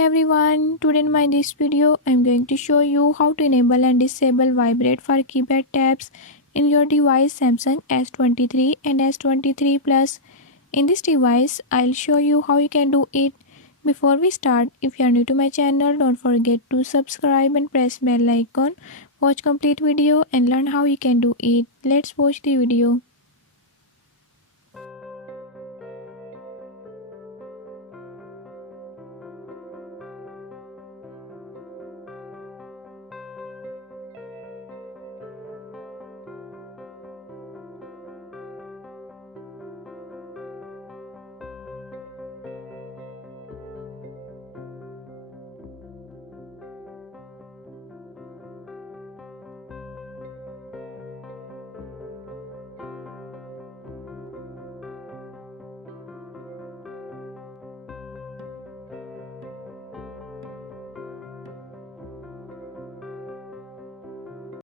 everyone, today in my this video I am going to show you how to enable and disable Vibrate for keypad tabs in your device Samsung S23 and S23 Plus. In this device I'll show you how you can do it. Before we start, if you are new to my channel, don't forget to subscribe and press bell icon. Watch complete video and learn how you can do it. Let's watch the video.